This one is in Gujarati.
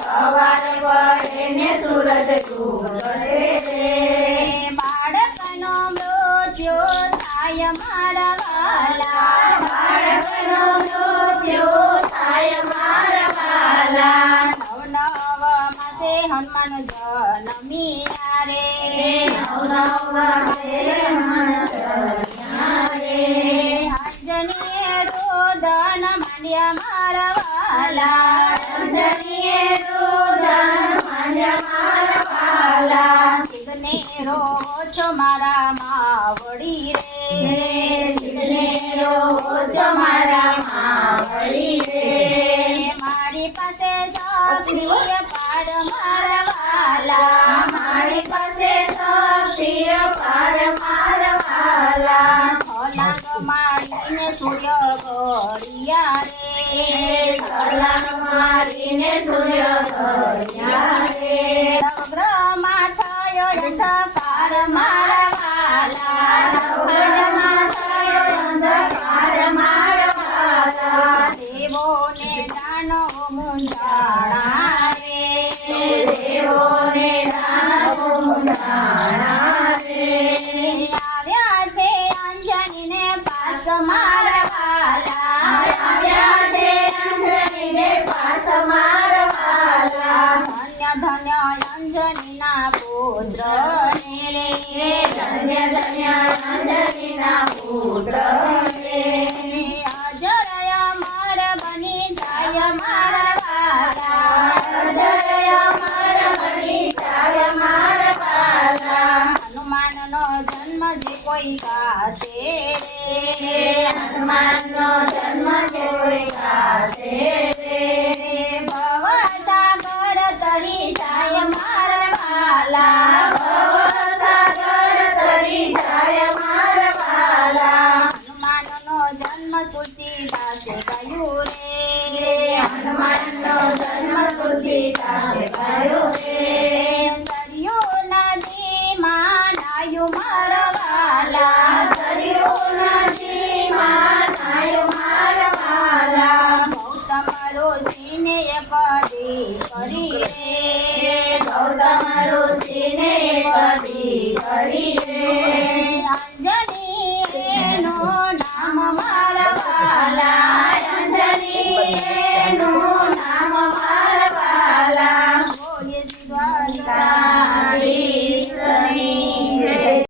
સવાર પડે ને સૂરજ ડૂબે રે બાળકનો મૃત્યુ થાય મારા વાલા બાળકનો મૃત્યુ થાય મારા વાલા નવ માસે હનુમાન જન્મ્યા રે નવ માસે હનુમાન જન્મ્યા રે અંજનીએ રોદન માંડ્યા મારા વાલા અંજનીએ રોદન માંડ્યા મારા વાલા સિદ્ધને રોવો છો મારા માવડી રે સિદ્ધને રોવો છો મારા માવડી રે મારી પાસે શક્તિય પાર મારા વાલા મારી પાસે શક્તિય પાર મારા વાલા છલાંગ મારીને સૂર્ય ગળ્યા રે છલાંગ મારીને સૂર્ય ગળ્યા રે નવગ્રહમાં થયો અંધકાર મારા વાલા નવગ્રહમાં થયો અંધકાર મારા વાલા દેવોને દાનવો મૂંઝાણા રે દેવોને દાનવો મૂંઝાણા રે આવ્યા છે અંજનીને પાસ મારા વાલા આવ્યા છે અંજનીને પાસ મારા વાલા ધન્ય ધન્ય અંજનીના પુત્ર ને રે ધન્ય ધન્ય અંજનીના પુત્ર રે અજરય અમર બની જાય મારા વાલા અજય અમર બની જાય મારા વાલા હનુમાનનો જન્મ જે કોઈ ગાશે રે હનુમાનનો જન્મ જે કોઈ ગાશે રે ભવસાગર તરી જાય મારા વાલા ભવસાગર તરી જાય મારા વાલા હનુમાનનો જન્મ તુલસીદાસે કહ્યું રે હનુમાનનો જન્મ તુલસીદાસે થયો રે સરયુ નદીમાં નાયું મારા વાલા સરયુ નદીમાં નાયો મારા વાલા ગૌતમ ઋષિને પડી કરી રે ગૌતમ ઋષિને પદી કરી રે